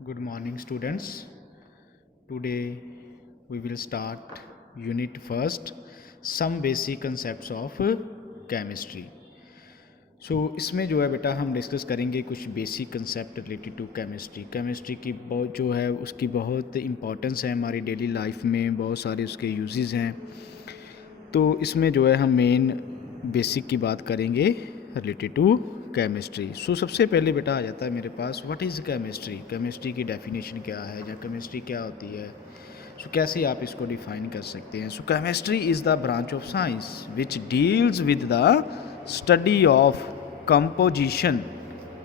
Good morning, students. Today we will start unit first, some basic concepts of chemistry. इसमें जो है बेटा हम डिस्कस करेंगे कुछ basic concept related to chemistry. Chemistry की बहुत जो है उसकी बहुत इम्पोर्टेंस है हमारी डेली लाइफ में, बहुत सारे उसके यूजेस हैं। तो इसमें जो है हम मेन बेसिक की बात करेंगे रिलेटेड टू केमिस्ट्री। सबसे पहले बेटा आ जाता है मेरे पास व्हाट इज़ केमिस्ट्री। केमिस्ट्री की डेफिनेशन क्या है या केमिस्ट्री क्या होती है। कैसे आप इसको डिफाइन कर सकते हैं। Chemistry is the branch of science which deals with the study of composition,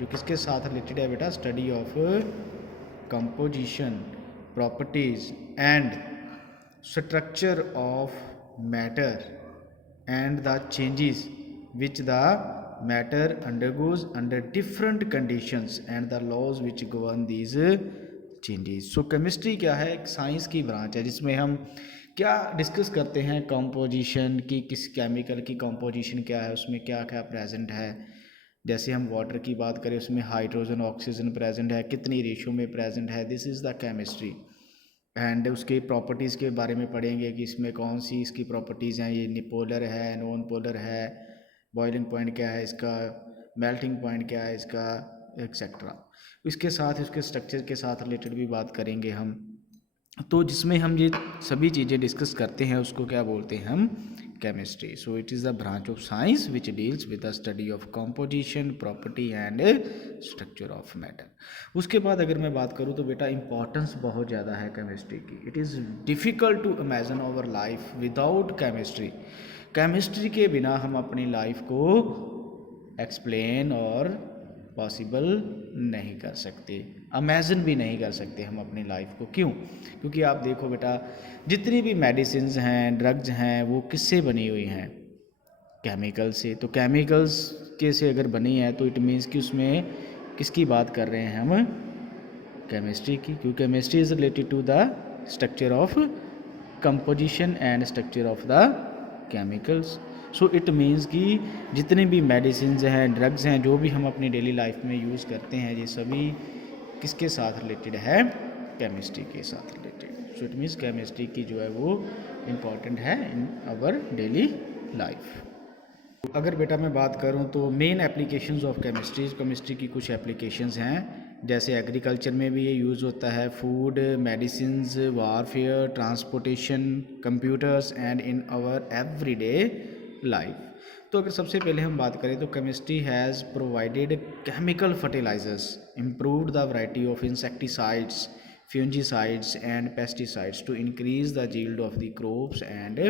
जो किसके साथ रिलेटेड है बेटा, study of composition, properties and structure of matter and the changes which the matter undergoes under different conditions and the laws which govern these changes। Chemistry क्या है, एक science की branch है जिसमें हम क्या डिस्कस करते हैं, कंपोजिशन की, किस केमिकल की कंपोजिशन क्या है, उसमें क्या क्या प्रेजेंट है। जैसे हम वाटर की बात करें उसमें हाइड्रोजन ऑक्सीजन प्रेजेंट है, कितनी रेशो में प्रेजेंट है, this is the chemistry. And उसके प्रॉपर्टीज़ के बारे में पढ़ेंगे कि इसमें कौन सी इसकी प्रॉपर्टीज़ हैं, ये पोलर है, नॉन पोलर है, बॉइलिंग पॉइंट क्या है इसका, मेल्टिंग पॉइंट क्या है इसका, एक्सेट्रा। इसके साथ उसके स्ट्रक्चर के साथ रिलेटेड भी बात करेंगे हम। तो जिसमें हम ये सभी चीज़ें डिस्कस करते हैं उसको क्या बोलते हैं हम, chemistry. It is the branch of science which deals with the study of composition, property and structure of matter. उसके बाद अगर मैं बात करूँ तो बेटा इंपॉर्टेंस बहुत ज़्यादा है केमिस्ट्री की। It is difficult to imagine our life without chemistry. Chemistry के बिना हम अपनी लाइफ को एक्सप्लेन और पॉसिबल नहीं कर सकते, इमेजिन भी नहीं कर सकते हम अपनी लाइफ को। क्यों? क्योंकि आप देखो बेटा जितनी भी मेडिसिन्स हैं, ड्रग्स हैं, वो किससे बनी हुई हैं, केमिकल से। तो केमिकल्स के से अगर बनी है तो इट मीन्स कि उसमें किसकी बात कर रहे हैं हम, केमिस्ट्री की। क्योंकि chemistry is related to the structure of composition and structure of the chemicals. It means कि जितने भी मेडिसिन हैं, ड्रग्स हैं, जो भी हम अपनी डेली लाइफ में यूज़ करते हैं, ये सभी किसके साथ रिलेटेड है, केमिस्ट्री के साथ रिलेटेड। इट मीन्स केमिस्ट्री की जो है वो इम्पॉर्टेंट है इन आवर डेली लाइफ। अगर बेटा मैं बात करूं तो मेन एप्लीकेशंस ऑफ केमिस्ट्री की कुछ एप्लीकेशंस हैं। जैसे एग्रीकल्चर में भी ये यूज़ होता है, food, medicines, warfare, transportation, computers and in our everyday life. तो अगर सबसे पहले हम बात करें तो chemistry has provided chemical fertilisers, improved the variety of insecticides, fungicides and pesticides to increase the yield of the crops and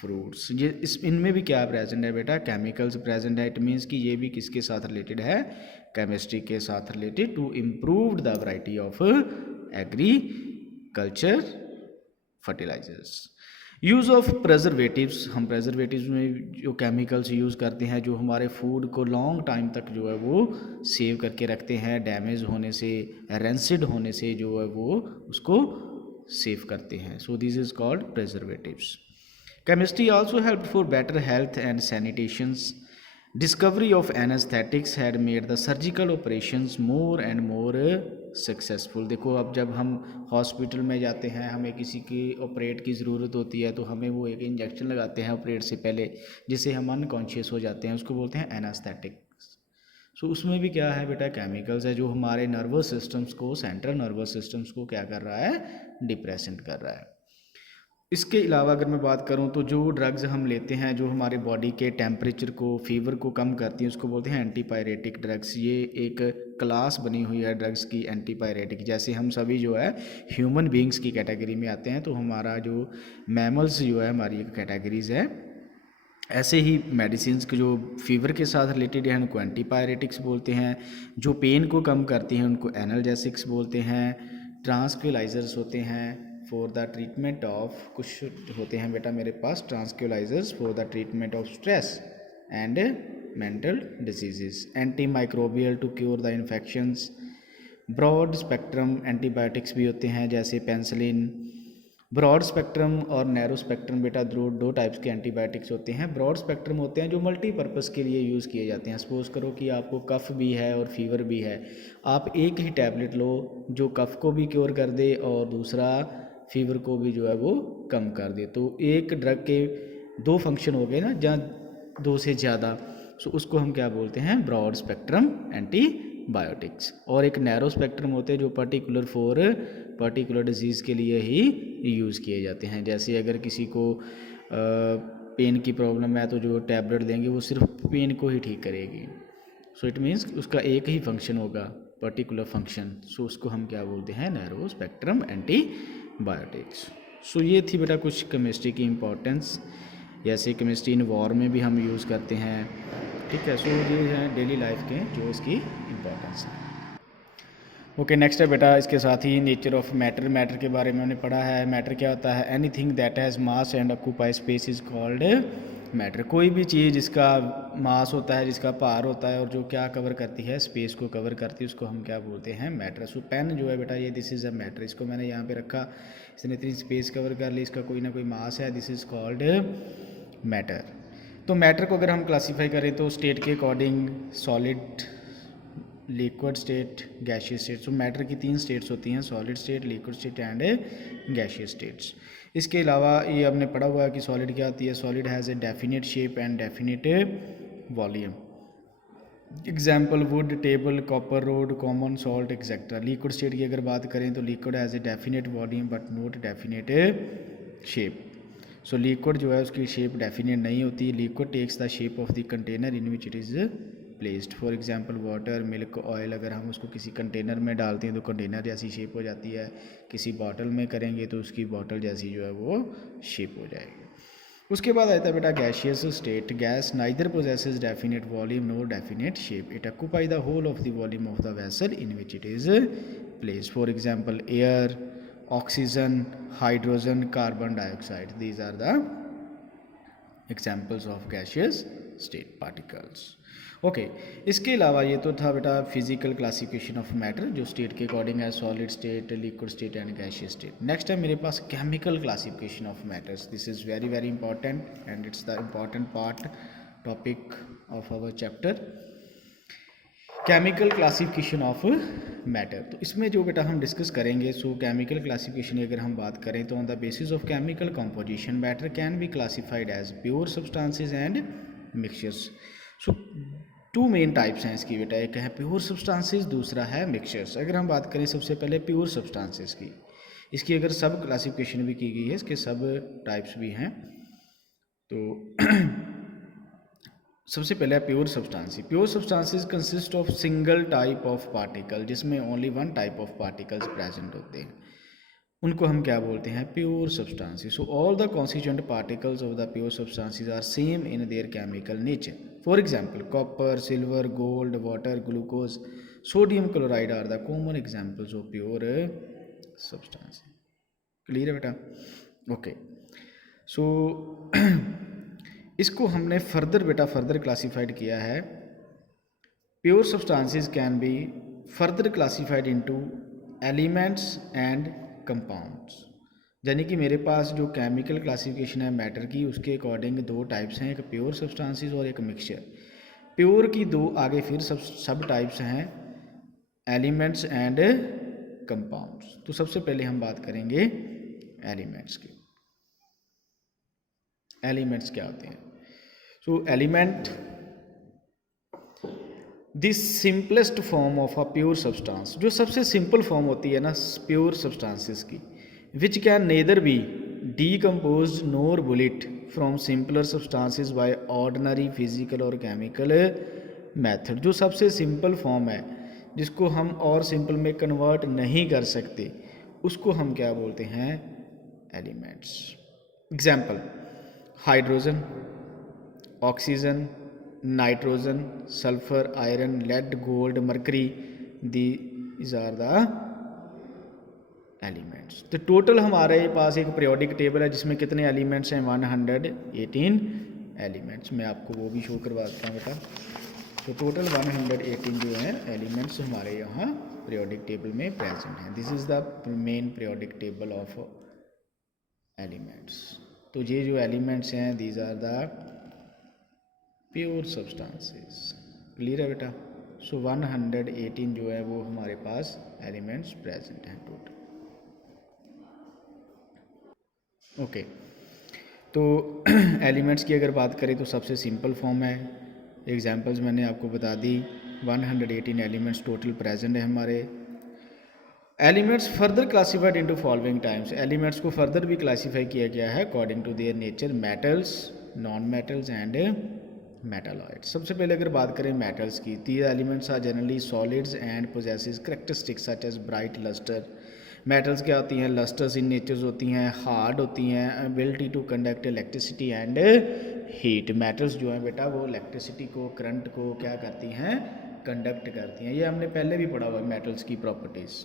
fruits. ये इस इनमें भी क्या प्रेजेंट है बेटा, केमिकल्स प्रेजेंट है। इट मीन्स कि ये भी किसके साथ रिलेटेड है, केमिस्ट्री के साथ related, to improve the variety of agriculture fertilisers. Use of preservatives, हम प्रेजर्वेटिव्स में जो केमिकल्स यूज़ करते हैं जो हमारे फूड को लॉन्ग टाइम तक जो है वो सेव करके रखते हैं, डैमेज होने से, रेंसिड होने से जो है वो उसको सेव करते हैं। This is called preservatives. Chemistry also helped for better health and sanitations. Discovery of anesthetics had made the surgical operations more and more successful. देखो अब जब हम हॉस्पिटल में जाते हैं, हमें किसी की ऑपरेट की ज़रूरत होती है तो हमें वो एक इंजेक्शन लगाते हैं ऑपरेट से पहले, जिससे हम अनकॉन्शियस हो जाते हैं, उसको बोलते हैं एनास्थेटिक्स। उसमें भी क्या है बेटा, केमिकल्स है जो हमारे नर्वस सिस्टम्स को, सेंट्रल नर्वस सिस्टम्स को क्या कर रहा है, डिप्रेसेंट कर रहा है। इसके अलावा अगर मैं बात करूं तो जो ड्रग्स हम लेते हैं जो हमारे बॉडी के टेम्परेचर को, फीवर को कम करती हैं, उसको बोलते हैं एंटीपायरेटिक ड्रग्स। ये एक क्लास बनी हुई है ड्रग्स की, एंटीपायरेटिक। जैसे हम सभी जो है ह्यूमन बींग्स की कैटेगरी में आते हैं, तो हमारा जो मैमल्स जो है हमारी एक कैटेगरीज़ है, ऐसे ही मेडिसिन के जो फीवर के साथ रिलेटेड है उनको एंटीपायरेटिक्स बोलते हैं, जो पेन को कम करती हैं उनको एनाल्जेसिक्स बोलते हैं। ट्रांसक्यूलाइजर्स होते हैं फॉर द ट्रीटमेंट ऑफ, कुछ होते हैं बेटा मेरे पास tranquilizers for the treatment of stress and mental diseases. Anti microbial to cure the infections. Broad spectrum antibiotics भी होते हैं जैसे पेंसिलिन, ब्रॉड स्पेक्ट्रम और नैरो स्पेक्ट्रम बेटा दो टाइप्स के एंटीबायोटिक्स होते हैं। ब्रॉड स्पेक्ट्रम होते हैं जो मल्टीपर्पज़ के लिए यूज़ किए जाते हैं। सपोज़ करो कि आपको कफ़ भी है और फीवर भी है, आप एक ही टैबलेट लो जो कफ़ को भी क्योर कर दे और दूसरा फीवर को भी जो है वो कम कर दे। तो एक ड्रग के दो फंक्शन हो गए ना, जहाँ दो से ज़्यादा, सो उसको हम क्या बोलते हैं, ब्रॉड स्पेक्ट्रम एंटीबायोटिक्स। और एक नैरो स्पेक्ट्रम होते हैं जो पर्टिकुलर डिजीज़ के लिए ही यूज़ किए जाते हैं। जैसे अगर किसी को पेन की प्रॉब्लम है तो जो टैबलेट देंगे वो सिर्फ पेन को ही ठीक करेगी। सो इट मीन्स उसका एक ही फंक्शन होगा, पर्टिकुलर फंक्शन। सो उसको हम क्या बोलते हैं, नैरो स्पेक्ट्रम एंटीबायोटिक्स। सो ये थी बेटा कुछ केमिस्ट्री की इम्पोर्टेंस। जैसे केमिस्ट्री इन वॉर में भी हम यूज़ करते हैं, ठीक है। सो ये हैं डेली लाइफ के जो इसकी इम्पोर्टेंस है। ओके, नेक्स्ट है बेटा इसके साथ ही नेचर ऑफ मैटर। मैटर के बारे में हमने पढ़ा है। मैटर क्या होता है, anything that has mass and occupy space is called matter. कोई भी चीज़ जिसका मास होता है, जिसका भार होता है और जो क्या कवर करती है, स्पेस को कवर करती है, उसको हम क्या बोलते हैं, मैटर। सो पेन जो है बेटा ये दिस इज़ अ मैटर। इसको मैंने यहाँ पे रखा, इसने इतनी स्पेस कवर कर ली, इसका कोई ना कोई मास है, दिस इज़ कॉल्ड मैटर। तो मैटर को अगर हम क्लासीफाई करें तो स्टेट के according solid, liquid state, gaseous state. सो मैटर की 3 स्टेट्स होती हैं, solid state, liquid state and gaseous states. इसके अलावा ये हमने पढ़ा हुआ है कि सॉलिड क्या होती है, solid has a definite shape and definite volume. Example wood, table, copper rod, common salt etcetera. Liquid state की अगर बात करें तो liquid has a definite volume but not definite shape. So liquid जो है उसकी शेप डेफिनेट नहीं होती। Liquid takes the shape of the container in which it is placed. For example water, milk, oil, अगर हम उसको किसी कंटेनर में डालते हैं तो कंटेनर जैसी शेप हो जाती है, किसी बॉटल में करेंगे तो उसकी बॉटल जैसी जो है वो शेप हो जाएगी। उसके बाद आता है बेटा gaseous state. Gas neither possesses definite volume nor definite shape, it occupy the whole of the volume of the vessel in which it is placed. For example air, oxygen, hydrogen, carbon dioxide, these are the examples of gaseous state particles. Okay, इसके अलावा ये तो था बेटा physical classification of matter जो state के according है, solid state, liquid state and gaseous state. Next है मेरे पास chemical classification of matters. This is very very important and it's the important part topic of our chapter, chemical classification of matter. तो इसमें जो बेटा हम discuss करेंगे, सो chemical classification की अगर हम बात करें तो on the basis of chemical composition matter can be classified as pure substances and mixtures. So 2 main types हैं इसकी बेटा, एक है प्योर सब्सटेंसेस, दूसरा है मिक्सचर्स। अगर हम बात करें सबसे पहले प्योर सब्सटेंसेस की, इसकी अगर सब क्लासिफिकेशन भी की गई है, इसके सब टाइप्स भी हैं। तो सबसे पहले pure substances. Pure substances consist of single type of particle, जिसमें only one type of particles present होते हैं, उनको हम क्या बोलते हैं, pure substances. So all the constituent particles of the pure substances are same in their chemical nature. For example copper, silver, gold, water, glucose, sodium chloride are the common examples of pure substances. Clear है बेटा? Okay, सो इसको हमने further classified किया है। Pure substances can be further classified into elements and compounds. यानी कि मेरे पास जो केमिकल क्लासिफिकेशन है मैटर की, उसके अकॉर्डिंग 2 टाइप्स हैं, एक प्योर सब्सटेंसेस और एक मिक्सचर। प्योर की 2 आगे फिर सब टाइप्स हैं, एलिमेंट्स एंड कंपाउंड्स। तो सबसे पहले हम बात करेंगे एलिमेंट्स की। एलिमेंट्स क्या होते हैं? सो element this simplest form of a pure substance, जो सबसे सिंपल फॉर्म होती है ना प्योर सब्सटेंसेस की, which can nether B decompose NOR bullet from simpler substances by ordinary physical और केमिकल मेथड। जो सबसे सिंपल फॉर्म है, जिसको हम और सिंपल में कन्वर्ट नहीं कर सकते, उसको हम क्या बोलते हैं, elements. Example hydrogen, oxygen, nitrogen, sulphur, iron, lead, gold, mercury, these are the elements. तो टोटल हमारे पास एक पीरियोडिक टेबल है जिसमें कितने एलिमेंट्स हैं, 118 एलिमेंट्स। मैं आपको वो भी शो करवा देता हूँ बेटा। तो टोटल 118 जो है एलिमेंट्स हमारे यहाँ पीरियोडिक टेबल में प्रेजेंट हैं। This is the main periodic table of elements. तो ये जो एलिमेंट्स हैं these are the pure substances. Clear है बेटा। सो 118 जो है वो हमारे पास एलिमेंट्स प्रेजेंट हैं टोटल। ओके तो एलिमेंट्स की अगर बात करें तो सबसे सिंपल फॉर्म है, एग्जांपल्स मैंने आपको बता दी। 118 एलिमेंट्स टोटल प्रेजेंट है हमारे। Elements further classified into following times. Elements को फर्दर भी क्लासीफाई किया गया है according to their nature, metals, non metals and metalloids. सबसे पहले अगर बात करें मेटल्स की, these elements are generally solids and possesses characteristics such as bright lustre. Metals क्या होती हैं, लस्टर्स इन नेचर्स होती हैं, हार्ड होती हैं, ability to conduct electricity and heat. Metals जो हैं बेटा वो इलेक्ट्रिसिटी को, करंट को क्या करती हैं, कंडक्ट करती हैं। ये हमने पहले भी पढ़ा हुआ है मेटल्स की प्रॉपर्टीज़।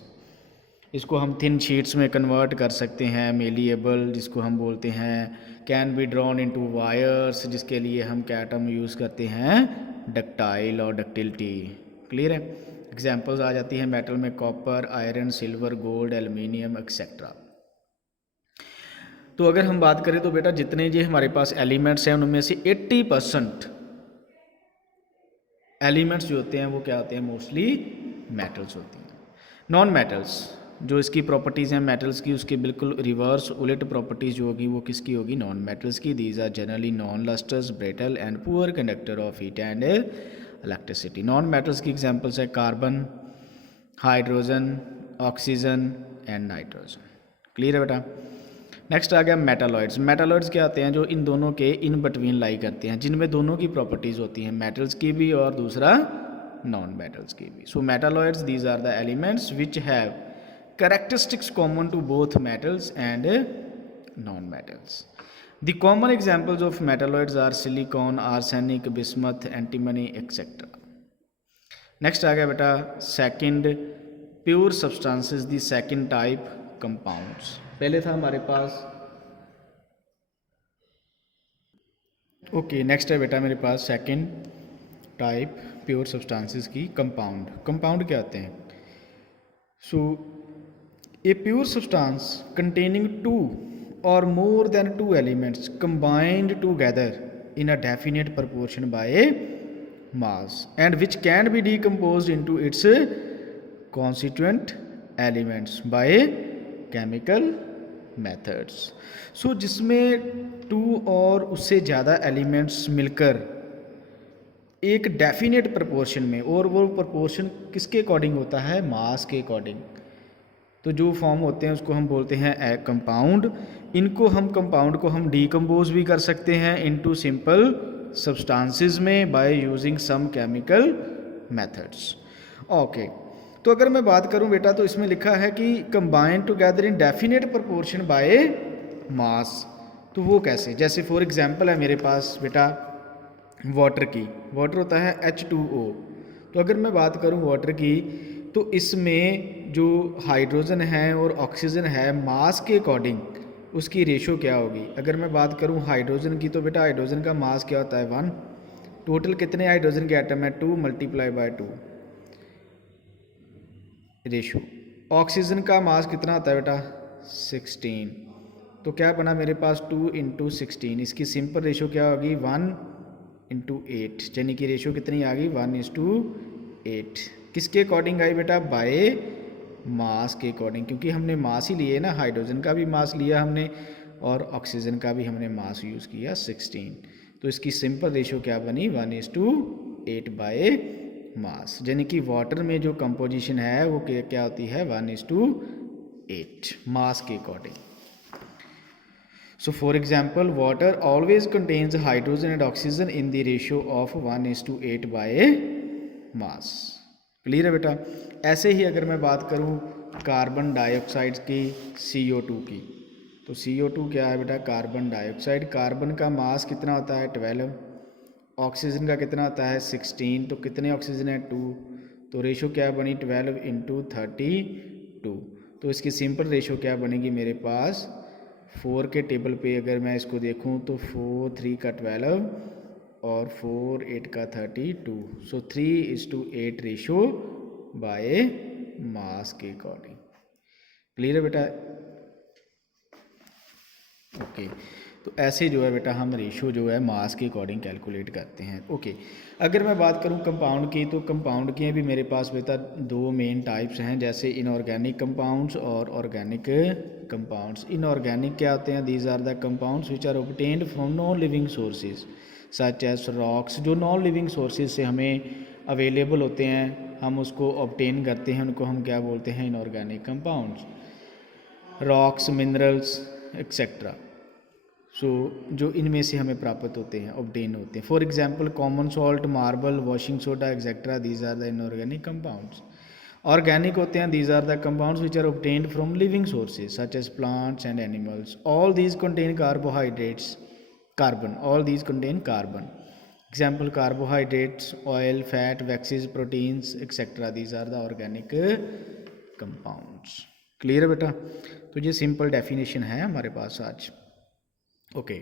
इसको हम थिन शीट्स में कन्वर्ट कर सकते हैं, मेलिएबल जिसको हम बोलते हैं, can be drawn into wires जिसके लिए हम क्या टर्म यूज़ करते हैं, डक्टाइल और डक्टिलिटी। क्लियर है। एग्जांपल्स आ जाती हैं मेटल में copper, iron, silver, gold, aluminium etcetera. तो अगर हम बात करें तो बेटा जितने ये हमारे पास एलिमेंट्स हैं उनमें से 80% एलिमेंट्स जो होते हैं वो क्या होते हैं, मोस्टली मेटल्स होती हैं। नॉन मेटल्स जो इसकी प्रॉपर्टीज़ हैं मेटल्स की, उसके बिल्कुल रिवर्स उलट प्रॉपर्टीज़ जो होगी वो किसकी होगी, नॉन मेटल्स की। These are generally non lustres, brittle and poor conductor of heat and electricity. Non metals की एग्जांपल्स है carbon, hydrogen, oxygen and nitrogen. Clear है बेटा। नेक्स्ट आ गया मेटालॉइड्स। मेटालॉइड्स क्या होते हैं, जो इन दोनों के इन बिटवीन लाई करते हैं, जिनमें दोनों की प्रॉपर्टीज़ होती हैं, मेटल्स की भी और दूसरा नॉन मेटल्स की भी। So metalloids these are the elements which have characteristics common to both metals and non-metals. The common examples of metalloids are silicon, arsenic, bismuth, antimony, etc. Next आ गया बेटा second pure substances, the second type compounds. पहले था हमारे पास next है बेटा मेरे पास second type pure substances की compound. Compound क्या होते हैं, A pure substance containing two or more than two elements combined together in a definite proportion by mass and which can be decomposed into its constituent elements by chemical methods. So जिसमें to और उससे ज़्यादा elements मिलकर एक definite proportion में, और वो proportion किसके अकॉर्डिंग होता है, मास के अकॉर्डिंग, तो जो फॉर्म होते हैं उसको हम बोलते हैं कंपाउंड। इनको हम कंपाउंड को हम डीकम्पोज भी कर सकते हैं इनटू सिंपल सब्सटेंसेस में by using some chemical methods. Okay तो अगर मैं बात करूं बेटा तो इसमें लिखा है कि combine together in definite proportion by mass. तो वो कैसे, जैसे फॉर एग्जांपल है मेरे पास बेटा वाटर की, वाटर होता है H2O। तो अगर मैं बात करूं वाटर की तो इसमें जो हाइड्रोजन है और ऑक्सीजन है मास के अकॉर्डिंग उसकी रेशो क्या होगी। अगर मैं बात करूं हाइड्रोजन की तो बेटा हाइड्रोजन का मास क्या होता है 1। टोटल कितने हाइड्रोजन के एटम है 2 मल्टीप्लाई बाय 2 रेशो। ऑक्सीजन का मास कितना होता है बेटा 16। तो क्या बना मेरे पास 2 × 16, इसकी सिंपल रेशो क्या होगी 1 × 8, यानी कि रेशो कितनी आ गई 1:8। किसके अकॉर्डिंग आई बेटा, बाय मास के अकॉर्डिंग, क्योंकि हमने मास ही लिए ना, हाइड्रोजन का भी मास लिया हमने और ऑक्सीजन का भी हमने मास यूज़ किया 16। तो इसकी सिंपल रेशो क्या बनी 1:8 बाय मास, यानी कि वाटर में जो कंपोजिशन है वो क्या होती है 1:8 मास के according. So for example, water always contains hydrogen and oxygen in the ratio of 1:8 by mass. Clear है बेटा। ऐसे ही अगर मैं बात करूं कार्बन डाइऑक्साइड की CO2 की, तो CO2 क्या है बेटा कार्बन डाइऑक्साइड। कार्बन का मास कितना होता है 12, ऑक्सीजन का कितना होता है 16, तो कितने ऑक्सीजन है 2, तो रेशो क्या बनी 12 × 32। तो इसकी सिंपल रेशो क्या बनेगी मेरे पास 4 के टेबल पे अगर मैं इसको देखूं तो 4 3 का 12 और 4 8 का 32। सो 3:8 रेशो बाय मास के अकॉर्डिंग। क्लियर है बेटा। ओके, तो ऐसे जो है बेटा हम रेशो जो है मास के अकॉर्डिंग कैलकुलेट करते हैं। ओके, अगर मैं बात करूं कंपाउंड की, तो कंपाउंड की भी मेरे पास बेटा दो मेन टाइप्स हैं, जैसे इनऑर्गेनिक कंपाउंड्स और ऑर्गेनिक कंपाउंड्स। इनऑर्गेनिक क्या होते हैं? These are the compounds which are obtained from non living sources such as rocks. जो नॉन लिविंग सोर्सेज से हमें अवेलेबल होते हैं, हम उसको ऑब्टेन करते हैं, उनको हम क्या बोलते हैं? Inorganic compounds. Rocks, minerals etcetera, so जो इनमें से हमें प्राप्त होते हैं, ऑब्टेन होते हैं। For example common salt, marble, washing soda etcetera, these are the inorganic compounds. Organic होते हैं, these are the compounds which are obtained from living sources such as plants and animals. All these contain carbohydrates, carbon, all these contain carbon. Example carbohydrates, oil, fat, waxes, proteins etcetera, these are the organic compounds. Clear है बेटा? तो ये simple definition है हमारे पास आज। Okay